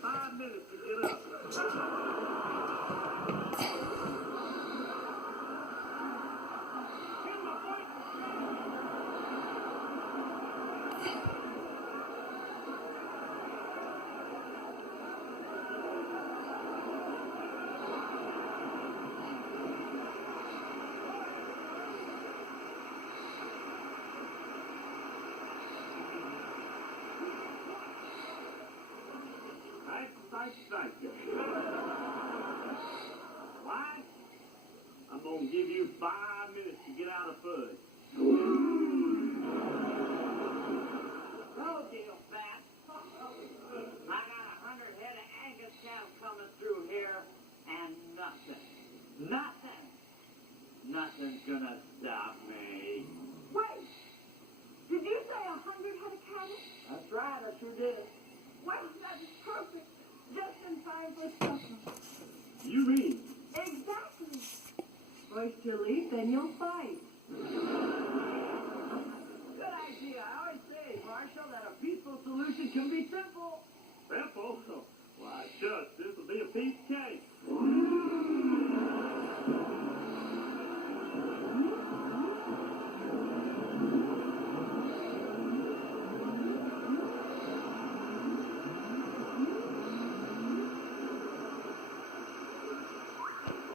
5 minutes to get up. Thank you. Why? I'm going to give you 5 minutes to get out of fudge. No deal, Pat. I got 100 head of Angus cattle coming through here, and nothing's gonna stop me. Wait! Did you say 100 head of cattle? That's right, I sure did. Well, that's perfect. Just in time for supper. You mean? Exactly. First you leave, then you'll fight.